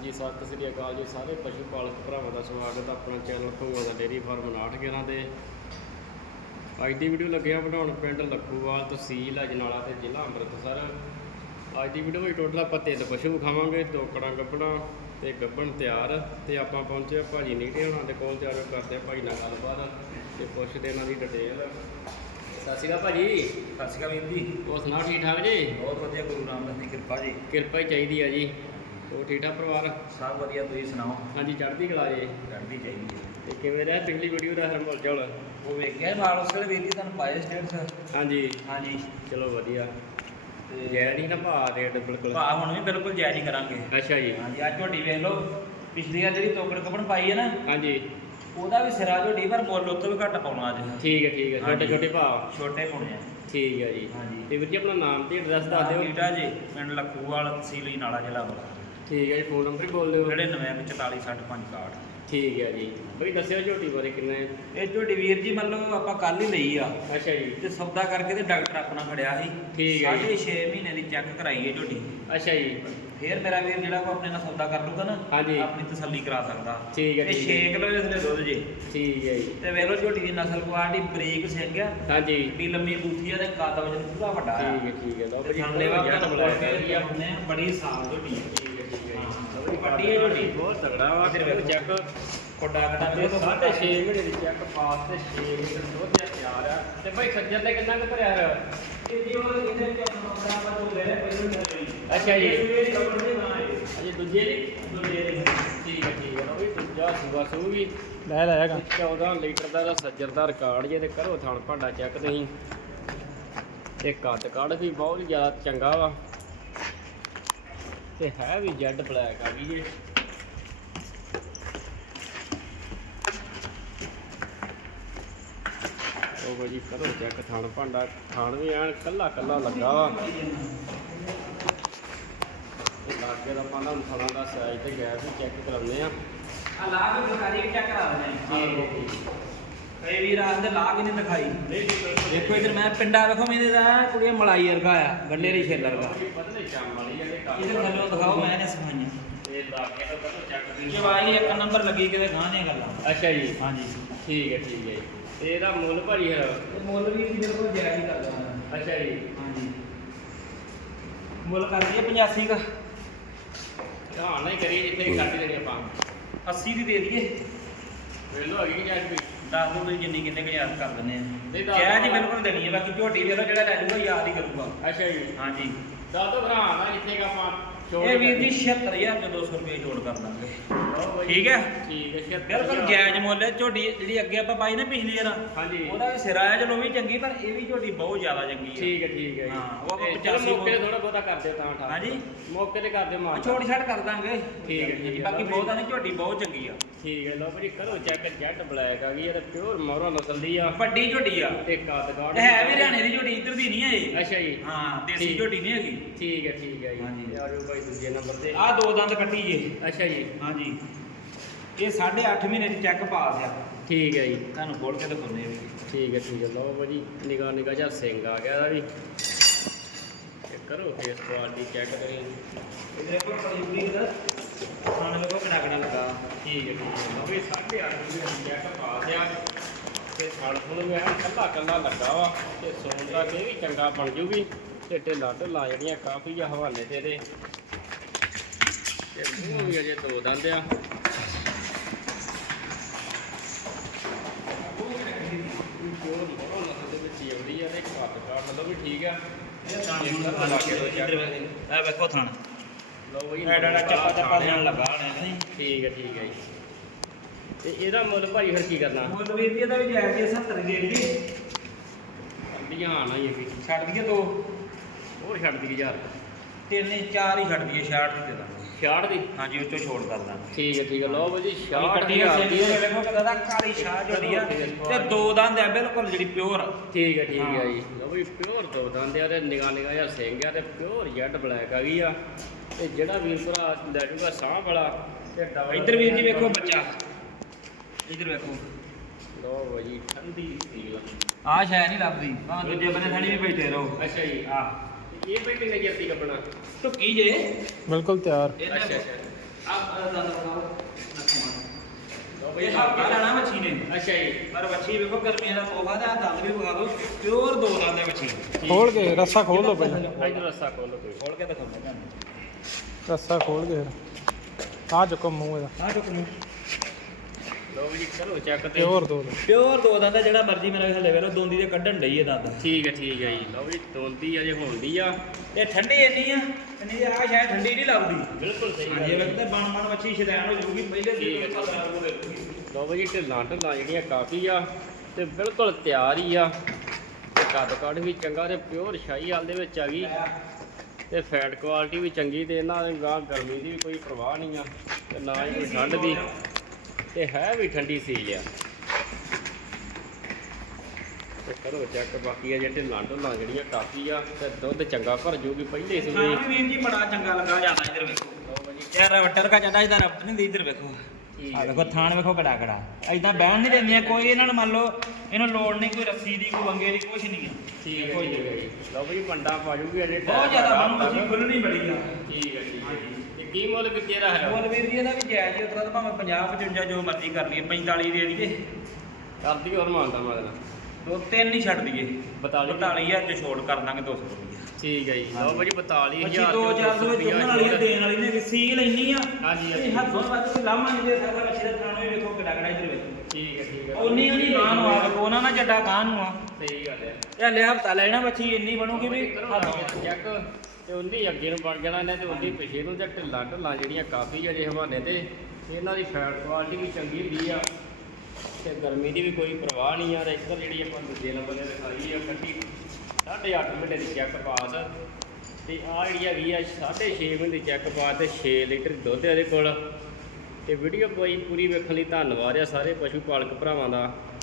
जी सत श्री अकाल जी सारे पशु पालक भरावां दा स्वागत अपना चैनल भूआ दा डेयरी फार्म 5911 दे अज की वीडियो लगे बनाउण पिंड लखूवाल तहसील अजनाला ते जिला अमृतसर। अज की वीडियो में टोटल आप 3 पशु विखावांगे, 2 कड़ा गब्बणा ते गब्बण तैयार ते आपां पहुंचे भाजी नीटे होणां दे कोल ते करते भाजी नाल गलबात ते पुछदे इन्हां दी डिटेल। सत श्री अकाल भाजी। सत श्री अकाल वीर जी। और सुनाओ ठीक ठाक जी? बहुत वधिया, गुरु रामदास की कृपा जी। किरपा ही चाहिए है जी। तो ठीक ठाक परिवार सब वधिया, तुसीं सुनाओ? हाँ जी चढ़ती कला जी। चढ़ती चाहिए। तो किवें रहा पिछली वीडियो का हर मोल चौल? वो वेखिया माल उस वीर जी तुहानूं पाए स्टेटस। हाँ जी हाँ जी चलो वधिया। जैद ही ना भाव रेट बिल्कुल भाव हुण भी बिल्कुल जायज़ ही करांगे। अच्छा जी। हाँ जी अज झोटी वेख लो, पिछली वार जी तोकड़ कपड़ पाई है ना, हाँ जी ਉਹਦਾ भी सिरा झोटी पर मुੱਲ उतो भी घट पाउणा अज। ठीक है छोटे छोटे भाव छोटे पाउणे आ। ठीक है जी। हाँ जी तो वीर जी अपना नाम ते एड्रैस दस दिओ। मीठा जी पिंड लखूवाल तहसील नाला जिला अमृतसर। ठीक है जी। फोन नंबर ही बोल दिओ। 9944 60 65। ठीक है जी। बई दस्सिओ झोटी बारे किन्ने? ਇਹ ਝੋਟੀ ਵੀਰ ਜੀ ਮਤਲਬ ਆਪਾਂ ਕੱਲ ਹੀ ਲਈ ਆ अच्छा जी। ਤੇ ਸੌਦਾ ਕਰਕੇ ਤੇ ਡਾਕਟਰ ਆਪਣਾ ਖੜਿਆ ਸੀ। ਠੀਕ ਹੈ ਜੀ। 6.5 ਮਹੀਨੇ ਦੀ ਚੈੱਕ ਕਰਾਈ ਹੈ ਝੋਟੀ। अच्छा जी। ਫੇਰ ਮੇਰਾ ਵੀਰ ਜਿਹੜਾ ਕੋ ਆਪਣੇ ਨਾਲ ਸੌਦਾ ਕਰ ਲੂਗਾ ਨਾ, ਹਾਂਜੀ। ਆਪਣੀ ਤਸੱਲੀ ਕਰਾ ਸਕਦਾ। ਠੀਕ ਹੈ, ਤੇ ਠੀਕ 6 ਹੈ। ਕਿਲੋ ਇਸਲੇ ਦੁੱਧ ਜੇ। ठीक है जी। ਤੇ ਵੇਖ ਲਓ ਝੋਟੀ ਦੀ ਨਸਲ ਕੁਆਲਿਟੀ ਬਰੀਕ ਸਿੰਘ ਆ, हाँ जी ਵੀ ਲੰਮੀ ਬੂਥੀ ਆ ਤੇ ਕੱਦ ਵਜਨ ਪੂਰਾ ਵੱਡਾ ਆ। ठीक है लो ਤੇ भाई ਥਣਲੇਵਾ जट ਕੱਟ बुलाया ਕੇ गया। ਉਹਨੇ ਬੜੀ ਸਾਫ ਝੋਟੀ ਆ। ठीक है ਬੜੀ ਵੱਡੀ ਹੈ ਝੋਟੀ। बहुत तगड़ा वा। ਫਿਰ ਵੇਖੋ चेक ਕੋਡਾ ਕਟਾ ਤੇ 6.5 ਮਹੀਨੇ ਦੀ ਚੈੱਕ ਪਾਸ ਤੇ 6 ਲੀਟਰ ਦੁੱਧ ਦਾ ਤਿਆਰ ਆ। ਤੇ ਭਾਈ ਸੱਜਣ ਤੇ ਕਿੰਨਾ ਕੁ ਭਰਿਆ ਰਿਹਾ? ਇਹ ਜੀ ਉਹ ਇਹਦੇ ਚ ਆਪਣਾ ਬਾਤ ਹੋ ਗਿਆ ਪਹਿਲਾਂ ਹੀ। ਅੱਛਾ ਜੀ। ਇਹ ਕਪੜ ਦੇ ਨਾ ਹੈ ਅਜੇ ਦੂਜੇ ਦੀ ਦੂਜੇ ਦੇ। ਠੀਕ ਹੈ ਲਓ ਵੀ ਦੂਜਾ ਸੂਆ ਸੂ ਵੀ ਲੈ ਲਾਇਆਗਾ 14 ਲੀਟਰ ਦਾ ਸੱਜਰ ਦਾ ਰਿਕਾਰਡ ਜੇ ਤੇ ਕਰੋ ਥਣ ਭਾਂਡਾ ਚੈੱਕ ਤੁਸੀਂ। ਇਹ ਕੱਦ ਕੱਢ ਵੀ ਬਹੁਤ ਜ਼ਿਆਦਾ ਚੰਗਾ ਵਾ ਤੇ ਹੈ ਵੀ ਜੈਡ ਬਲੈਕ ਆ ਗਈ ਜੇ। ਉਹ ਜੀ ਕਰੋ ਚੈੱਕ ਥਣ ਭਾਂਡਾ, ਥਣ ਵੀ ਐਨ ਕੱਲਾ ਕੱਲਾ ਲੱਗਾ ਵਾ। ਇਹ ਲਾਗੇ ਦਾ ਆਪਾਂ ਤੁਹਾਨੂੰ ਥਣਾਂ ਦਾ ਸਾਈਜ਼ ਤੇ ਗੈਪ ਵੀ ਚੈੱਕ ਕਰਾਉਂਦੇ ਆ। ਆ ਲਾਗ ਵੀ ਦਿਖਾਈ ਕਿ ਚੈੱਕ ਕਰਾ ਦਿੰਦੇ ਆ। ਕਈ ਵੀਰ ਆਂਦੇ ਲਾਗ ਹੀ ਨਹੀਂ ਦਿਖਾਈ। ਦੇਖੋ ਇਧਰ ਮੈਂ ਪਿੰਡਾ ਵੇਖੋ ਮੇਰੇ ਦਾ ਕੁੜੀਆਂ ਮਲਾਈ ਵਰਗਾ ਆ, ਗੰਡੇ ਦੀ ਛੇਲ ਵਰਗਾ। ਬਦਲੇ ਸ਼ਾਮ ਵਾਲੀ ਜਿਹੜੇ ਇਹਦੇ ਥੱਲੇ ਦਿਖਾਓ, ਮੈਂ ਇਹਨੇ ਸਿਖਾਈਆਂ। ਇਹ ਲਾਗੇ ਦਾ ਕਰੋ ਚੈੱਕ। ਜਵਾਈ ਇੱਕ ਨੰਬਰ ਲੱਗੀ ਕਿਤੇ ਗਾਂ ਦੀਆਂ ਗੱਲਾਂ। ਅੱਛਾ ਜੀ ਹਾਂਜੀ ਠੀਕ ਹੈ ਜੀ। ਤੇ ਇਹਦਾ ਮੁੱਲ ਭਾਜੀ ਹੈ? ਇਹ ਮੁੱਲ ਵੀ ਬਿਲਕੁਲ ਜਾਇਜ਼ ਹੀ ਕਰਦਾ ਹਾਂ। ਅੱਛਾ ਜੀ। ਹਾਂਜੀ ਮੁੱਲ ਕਰਦੀ ਹੈ 85 ਦਾ। ਹਾਂ ਨਹੀਂ ਕਰੀ ਜਿੱਥੇ ਕੱਢ ਦੇਣੀ ਆਪਾਂ 80 ਦੀ ਦੇ ਦਈਏ। ਵੇਲੋ ਹੈਗੀ ਕਿ ਜੈਸ ਵੀ ਦੱਸ ਦਿਓ ਤੁਸੀਂ ਜਿੰਨੀ ਕਿੰਨੇ ਕੁ ਯਾਦ ਕਰ ਦਿੰਦੇ ਨਹੀਂ ਆ। ਦੱਸ ਕਿਹਾ ਜੀ ਦਿਓ। ਬਿਲਕੁਲ ਦੇਣੀ ਹੈ, ਬਾਕੀ ਝੋਟੀ ਵੇਲੋ ਜਿਹੜਾ ਲੈ ਲੂਗਾ ਯਾਦ ਹੀ ਕਰੂਗਾ। ਅੱਛਾ ਜੀ। ਹਾਂਜੀ ਦੱਸ ਦੋ ਭਰਾ ਨਾ ਜਿੱਥੇ ਕਿ ਆਪਾਂ ਇਹ ਵੀਰ ਜੀ 76000 ਚ 200 ਰੁਪਏ ਜੋੜ ਕਰ ਦਾਂਗੇ। ਠੀਕ ਹੈ ਠੀਕ ਹੈ 76 ਬਿਲਕੁਲ ਜਾਇਜ਼ ਮੁੱਲ ਹੈ। ਝੋਟੀ ਜਿਹੜੀ ਅੱਗੇ ਆਪਾਂ ਪਾਈ ਨਾ ਪਿਛਲੀ ਵਾਰ, ਹਾਂਜੀ ਉਹਦਾ ਵੀ ਸਿਰਾ ਹੈ ਚਲੋ ਵੀ ਚੰਗੀ, ਪਰ ਇਹ ਵੀ ਝੋਟੀ ਬਹੁਤ ਜ਼ਿਆਦਾ ਚੰਗੀ ਹੈ। ਠੀਕ ਹੈ ਜੀ। ਹਾਂ, ਉਹ ਆਪਾਂ ਤੇ 85 ਮੌਕੇ ਤੇ ਥੋੜਾ ਬਹੁਤਾ ਕਰਦੇ ਤਾਂ ਠਾ। ਹਾਂਜੀ ਮੌਕੇ ਤੇ ਕਰਦੇ ਮਾਰ ਛੋਟ ਛਾਟ ਕਰ ਦਾਂਗੇ। ਠੀਕ ਹੈ, ਠੀਕ ਹੈ। ਬਾਕੀ ਬਹੁਤਾਂ ਨਹੀਂ, ਝੋਟੀ ਬਹੁਤ ਚੰਗੀ ਆ। ਠੀਕ ਹੈ ਲਓ ਭਾਜੀ ਕਰੋ ਚੈੱਕ ਜੈਡ ਬਲੈਕ ਆ ਗਈ ਇਹ ਪਿਓਰ ਮੋਹਰਾ ਨਸਲ ਦੀ ਆ। ਵੱਡੀ ਝੋਟੀ ਆ। ਤੇ ਕੱਦ ਕਾਠ ਇਹ ਹੈ ਵੀ ਹਰਿਆਣੇ ਦੀ ਝੋਟੀ, ਇੱਧਰ ਦੀ ਨਹੀਂ ਹੈ ਇਹ। ਅੱਛਾ ਜੀ ਹਾਂ ਦੇਸੀ ਠੀਕ। ਝੋਟੀ ਨਹੀਂ ਹੈਗੀ। ਠੀਕ ਹੈ ਜੀ। ਹਾਂਜੀ। ਤੇ ਆ ਜਾਓ ਭਾਈ ਦੂਜੇ ਨੰਬਰ ਤੇ। ਆਹ 2 ਦੰਦ ਕੱਟੀ ਜੇ। ਅੱਛਾ ਜੀ ਹਾਂਜੀ ਇਹ 8.5 ਮਹੀਨੇ ਦੀ ਚੈੱਕ ਪਾਸ ਆ। ਠੀਕ ਹੈ ਜੀ। ਤੁਹਾਨੂੰ ਖੋਲ ਕੇ ਦਿਖਾਉਂਦੇ ਆ ਵੀ। ਠੀਕ ਹੈ ਲਓ ਭਾਜੀ ਨਿਗਾਹ ਨਿਗਾਹ ਜਿਹਾ ਸਿੰਘ ਆ ਗਿਆ ਇਹਦਾ ਵੀ। ਇਹ ਕਰੋ ਫੇਸ ਕੁਆਲਿਟੀ ਚੈੱਕ ਕਰੀ। ਇਹਦੇ ਦੇਖੋ ਕਲੀਪਰੀ ਦਾ ਸਾਨੂੰ ਲੋਕੋ ਕਿੰਨਾ ਕਿੰਨਾ ਲੱਗਾ। ਠੀਕ ਹੈ ਲਓ ਵੀ 8.5 ਦੀ ਚੈੱਕ ਪਾ ਦਿਆ ਤੇ ਥਣ ਥੁਣ ਵੀ ਐਨ ਕੱਲਾ ਕੱਲਾ ਲੱਗਾ ਵਾ ਤੇ ਸੌਣ ਦਾ ਇਹ ਵੀ ਚੰਗਾ ਬਣ ਜੂਗੀ ਤੇ ਢਿੱਲਾ ਢਿੱਲਾ ਜਿਹੜੀਆਂ ਕਾਫੀ ਆ ਹਵਾਲੇ ਤੇ ਇਹਦੇ ਤੇ ਮੂੰਹ ਵੀ ਅਜੇ 2 ਦੰਦ ਆ। ਆਉਂਦੀ ਆ ਤੇ ਘੱਟ ਘੱਟ ਮਤਲਬ ਵੀ ਠੀਕ ਆ। ਇਹ ਵੇਖੋ ਥਣ ਲਓ ਬਈ ਐਡਾ ਚੱਪਾ ਚੱਪਾ ਦੇਣ ਲੱਗਾ ਹੋਣਾ ਨਹੀਂ। ਠੀਕ ਹੈ ਜੀ। ਤੇ ਇਹਦਾ ਮੁੱਲ ਭਾਈ ਫਿਰ ਕੀ ਕਰਨਾ? ਮੁੱਲ ਵੀਰ ਜੀ ਇਹਦਾ ਵੀ ਜਾਇਜ਼ ਹੈ 70 ਦੇ ਜੀ। ਅੱਡੀਆਂ ਆਣਾ ਹੀ ਵੀ ਛੱਡ ਦਈਏ 2 ਹੋਰ ਛੱਡ ਦੀ 1000 3 4 ਹੀ ਛੱਡ ਦਈਏ 66 ਦੀ ਦੇ ਦਾਂਗੇ। 66 ਦੀ। ਹਾਂਜੀ ਉਹ ਚੋਂ ਛੋੜ ਕਰ ਦਾਂਗੇ। ਠੀਕ ਹੈ ਲਓ ਬਾਈ ਜੀ 66 ਕੱਟੀ ਆ ਦੀ ਹੈ। ਵੇਖੋ ਕਿਦਾਂ ਦਾ ਕਾਲੀ ਸ਼ਾਹ ਜੋੜੀ ਆ ਤੇ 2 ਦੰਦ ਆ ਬਿਲਕੁਲ ਜਿਹੜੀ ਪਿਓਰ। ਠੀਕ ਹੈ ਜੀ ਲਓ ਬਈ ਪਿਓਰ 2 ਦੰਦ ਆ ਤੇ ਨਿਗਾਹ ਨਿਗਾਹ ਜਿਹਾ ਸਿੰਘ ਆ ਤੇ ਪਿਓਰ ਜੈਡ ਬਲੈਕ ਆ ਗਈ ਆ। ਤੇ ਜਿਹੜਾ ਵੀਰ ਭਰਾ ਲੈ ਜੂਗਾ ਸਾਹ ਵਾਲਾ ਤੇ ਇੱਧਰ ਵੀਰ ਜੀ ਵੇਖੋ ਬੱਚਾ, ਇੱਧਰ ਵੇਖੋ ਲਓ ਬਾਈ ਜੀ ਠੰਡੀ ਸੀਲ ਆਹ ਸ਼ੈ ਨਹੀਂ ਲੱਭਦੀ, ਭਾਵੇਂ ਦੂਜੇ ਬੰਨੇ ਥੜੀ ਵੀ ਬੈਠੇ ਰਹੋ। ਅੱਛਾ ਜੀ। ਆਹ ਇਹ ਭਾਈ ਕਿੰਨੇ ਚਿਰ ਦੀ ਕੱਪਣਾ? ਢੁੱਕੀ ਜੇ ਬਿਲਕੁਲ ਤਿਆਰ। ਇਹਨੇ ਦੰਦ ਬਖਾਓ ਲਓ ਇਹ ਹਲਕਾ ਲੈਣਾ ਮੱਛੀ ਨੇ ਅੱਛਾ ਜੀ ਪਰ ਮੱਛੀ ਵੇਖੋ ਗਰਮੀਆਂ ਦਾ ਤੋਹਫਾ ਤੇ ਆ ਦੰਦ ਵੀ ਵਿਖਾ ਦਿਓ ਪਿਓਰ ਦੋ ਦੰਦ ਹੈ ਮੱਛੀ ਖੋਲ ਕੇ ਰੱਸਾ ਖੋਲ ਲਓ ਪਹਿਲਾਂ ਇਧਰ ਰੱਸਾ ਖੋਲੋ ਕੋਈ ਖੋਲ ਕੇ ਦਿਖਾਉਂਦਾ ਤੁਹਾਨੂੰ ਰੱਸਾ ਖੋਲ ਕੇ ਫਿਰ ਆ ਚੁੱਕੋ ਮੂੰਹ ਇਹਦਾ ਆਹ ਚੁੱਕ ਨੂੰ ਲਓ ਜੀ ਚਲੋ ਚੈੱਕ ਤੇ ਪਿਓਰ ਦੋ ਦਾ ਪਿਓਰ ਦੋ ਦੰਦ ਆ, ਜਿਹੜਾ ਮਰਜ਼ੀ ਮੇਰਾ ਹਲੇ ਵੇਲੋ ਦੋਂਦੀ ਦੇ ਕੱਢਣ ਡਈ ਹੈ ਦੰਦ ਠੀਕ ਹੈ ਜੀ ਲਓ ਜੀ ਦੋਂਦੀ ਅਜੇ ਹੋਣਦੀ ਆ ਇਹ ਠੰਡੀ ਇੰਨੀ ਆ ਇੰਨੀ ਆ ਸ਼ਾਇਦ ਠੰਡੀ ਨਹੀਂ ਲੱਗਦੀ ਬਿਲਕੁਲ ਸਹੀ ਜੇ ਵੇਖਦੇ ਬਣ ਮੱਛੀ ਸ਼ੈਤਾਨ ਹੋ ਜੂਗੀ ਪਹਿਲੇ ਠੀਕ ਹੈ। ਦਿਨ ਪਤਾ ਲੱਗੂ ਦੇ ਦੂਗੀ ਲਓ ਜੀ ਢਿੱਲਾਂ ਜਿਹੜੀਆਂ ਕਾਫੀ ਆ ਤੇ ਬਿਲਕੁਲ ਤਿਆਰ ਹੀ ਆ ਤੇ ਕੱਦ ਕੱਢ ਵੀ ਚੰਗਾ ਤੇ ਪਿਓਰ ਸ਼ਾਹੀ ਹਾਲ ਦੇ ਵਿੱਚ ਆ ਗਈ ਤੇ ਫੈਟ ਕੁਆਲਿਟੀ ਵੀ ਚੰਗੀ ਤੇ ਇਹਨਾਂ ਦੇ ਗਾਂ ਗਰਮੀ ਦੀ ਵੀ ਕੋਈ ਪਰਵਾਹ ਨਹੀਂ ਆ ਤੇ ਨਾ ਹੀ ਕੋਈ ਠੰਡ ਦੀ ਤੇ ਹੈ ਵੀ ਠੰਡੀ ਸੀਲ ਆ ਤੇ ਕਰੋ ਚੈੱਕ ਬਾਕੀ ਆ ਜਿਹੜੇ ਢਿੱਲਾਂ ਜਿਹੜੀਆਂ ਕਾਫੀ ਆ ਤੇ ਦੁੱਧ ਚੰਗਾ ਭਰ ਜੂਗੀ ਪਹਿਲੇ ਸੂਏ ਖਾਣਾ ਵੀ ਵੀਰ ਜੀ ਬੜਾ ਚੰਗਾ ਲੱਗਾ ਜਾਂਦਾ ਇਧਰ ਵੇਖੋ ਯਾਰ ਰਵਟਰ ਕਾ ਜਾਂਦਾ ਇਧਰ ਰੱਬ ਨਹੀਂ ਇਧਰ ਵੇਖੋ ਆ ਵੇਖੋ ਥਾਣ ਵੇਖੋ ਕੜਾ ਕੜਾ ਐਦਾਂ ਬਹਿਣ ਨਹੀਂ ਦਿੰਦੀਆਂ ਕੋਈ ਇਹਨਾਂ ਨੂੰ ਮੰਨ ਲਓ ਇਹਨੂੰ ਲੋੜ ਨਹੀਂ ਕੋਈ ਰੱਸੀ ਦੀ ਕੋਈ ਵੰਗੇ ਦੀ ਕੁਛ ਨਹੀਂ ਆ ਠੀਕ ਹੈ ਜੀ ਲਓ ਬਈ ਪੰਡਾ ਪਾ ਜੂਗੀ ਅਜੇ ਬਹੁਤ ਜ਼ਿਆਦਾ ਮਨ ਮੱਛੀ ਖੁੱਲਣੀ ਬੜੀ ਆ ਠੀਕ ਹੈ ਤੇ ਕੀ ਮੁੱਲ ਕਿੱਥੇ ਦਾ ਹੈ ਬੋਲ ਵੀਰ ਜੀ ਇਹਦਾ ਵੀ ਜਾਇਜ਼ ਹੀ ਉਤਰਾ ਤਾਂ ਭਾਵੇਂ 50 55 ਜੋ ਮਰਜ਼ੀ ਕਰ ਲਈਏ 45 ਦੇ ਦਈਏ ਕਰਦੀ ਹੋਰ ਮਾਨਦਾ ਮਤਲਬ ਦੋ ਤਿੰਨ ਹੀ ਛੱਡ ਦਈਏ 42 42000 ਚ ਛੋੜ ਕਰ ਦਾਂਗੇ 200 ਰੁਪਏ ਠੀਕ ਹੈ ਜੀ ਲਓ ਬਈ 42000 ਮੱਛੀ 2000 ਦੇ ਚੁੰਗਣ ਵਾਲੀ ਆ, ਦੇਣ ਵਾਲੀ ਨੇ ਸੀਲ ਇੰਨੀ ਆ ਹਾਂਜੀ, ਇਹ ਹੱਥੋਂ ਵੱਧ ਕੋਈ ਲਾਮਾ ਨਹੀਂ ਦੇ ਸਕਦਾ ਮੱਛੀ ਦਾ ਥਾਣਾ ਵੀ ਵੇਖੋ ਕਿੱਡਾ ਕਿੱਡਾ ਇਧਰ ਵੇਖੋ ਠੀਕ ਹੈ ਉਨੀ ਉਹਦੀ ਗਾਂ ਨੂੰ ਆ ਵੇਖੋ ਉਹਨਾਂ ਨਾਲ ਜੱਡਾ ਗਾਂ ਨੂੰ ਆ ਸਹੀ ਗੱਲ ਹੈ ਇਹ ਲੈ ਹਫਤਾ ਲੈਣਾ ਮੱਛੀ ਇੰਨੀ ਬਣੂਗੀ ਵੀ ਚੈੱਕ ਤੇ ਉਨੀ ਅੱਗੇ ਨੂੰ ਬਣ ਜਾਣਾ ਇਹਨੇ ਤੇ ਉਨੀ ਪਿਛੇ ਨੂੰ ਤੇ ਢਿੱਲਾਂ ਜਿਹੜੀਆਂ ਕਾਫੀ ਜਿਹੜੇ ਹਵਾਨੇ ਤੇ ਇਹਨਾਂ ਦੀ ਫੈਟ ਕੁਆਲਿਟੀ ਵੀ ਚੰਗੀ ਹੁੰਦੀ ਆ ਤੇ ਗਰਮੀ ਦੀ ਵੀ ਕੋਈ ਪਰਵਾਹ ਨਹੀਂ ਆ ਇੱਧਰ ਜਿਹੜੀ ਆਪਾਂ ਦੂਜੇ ਨੰਬਰ ਤੇ ਦਿਖਾਈ ਆ ਕੱਟੀ 8.5 ਮਹੀਨੇ ਦੀ ਚੈੱਕ ਪਾਸ ਤੇ ਆ ਜਿਹੜੀ ਹੈਗੀ ਆ 6.5 ਮਹੀਨੇ ਦੀ ਚੈੱਕ ਪਾਸ ਤੇ 6 ਲੀਟਰ ਦੁੱਧ ਇਹਦੇ ਕੋਲ ਤੇ ਵੀਡੀਓ ਕੋਈ ਪੂਰੀ ਵੇਖਣ ਲਈ ਧੰਨਵਾਦ ਆ ਸਾਰੇ ਪਸ਼ੂ ਪਾਲਕ ਭਰਾਵਾਂ ਦਾ